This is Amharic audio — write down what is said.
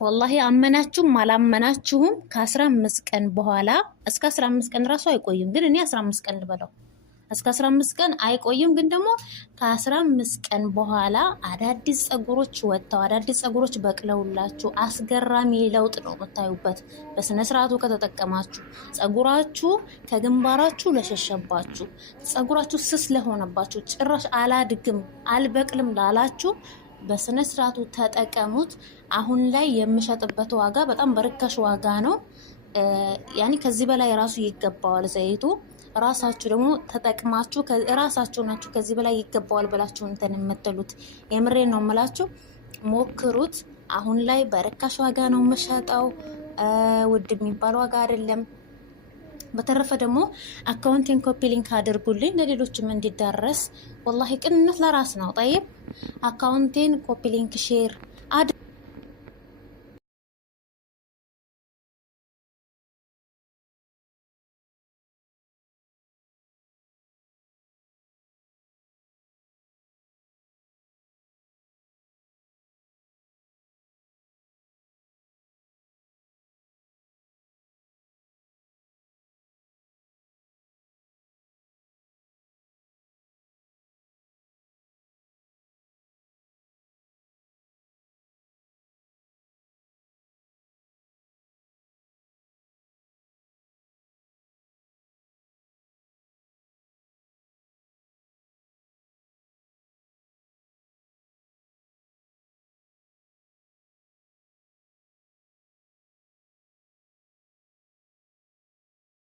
ወላሂ አመናችሁም አላመናችሁም ከ15 ቀን በኋላ እስከ 15 ቀን ራሱ አይቆይም። ግን እኔ 15 ቀን ልበለው እስከ 15 ቀን አይቆይም። ግን ደግሞ ከ15 ቀን በኋላ አዳዲስ ጸጉሮች ወጥተው አዳዲስ ጸጉሮች በቅለውላችሁ አስገራሚ ለውጥ ነው የምታዩበት። በስነ ስርዓቱ ከተጠቀማችሁ ጸጉራችሁ ከግንባራችሁ ለሸሸባችሁ፣ ጸጉራችሁ ስስ ለሆነባችሁ፣ ጭራሽ አላድግም አልበቅልም ላላችሁ በስነ ስርዓቱ ተጠቀሙት። አሁን ላይ የምሸጥበት ዋጋ በጣም በርካሽ ዋጋ ነው። ያኒ ከዚህ በላይ ራሱ ይገባዋል ዘይቱ። ራሳችሁ ደግሞ ተጠቅማችሁ ራሳችሁ ናችሁ ከዚህ በላይ ይገባዋል ብላችሁ እንትን የምትሉት። የምሬን ነው የምላችሁ፣ ሞክሩት። አሁን ላይ በርካሽ ዋጋ ነው የምሸጠው፣ ውድ የሚባል ዋጋ አይደለም። በተረፈ ደግሞ አካውንቴን ኮፒ ሊንክ አድርጉልኝ ለሌሎችም እንዲዳረስ። ወላሂ ቅንነት ለራስ ነው። ጠይብ አካውንቴን ኮፒ ሊንክ ሼር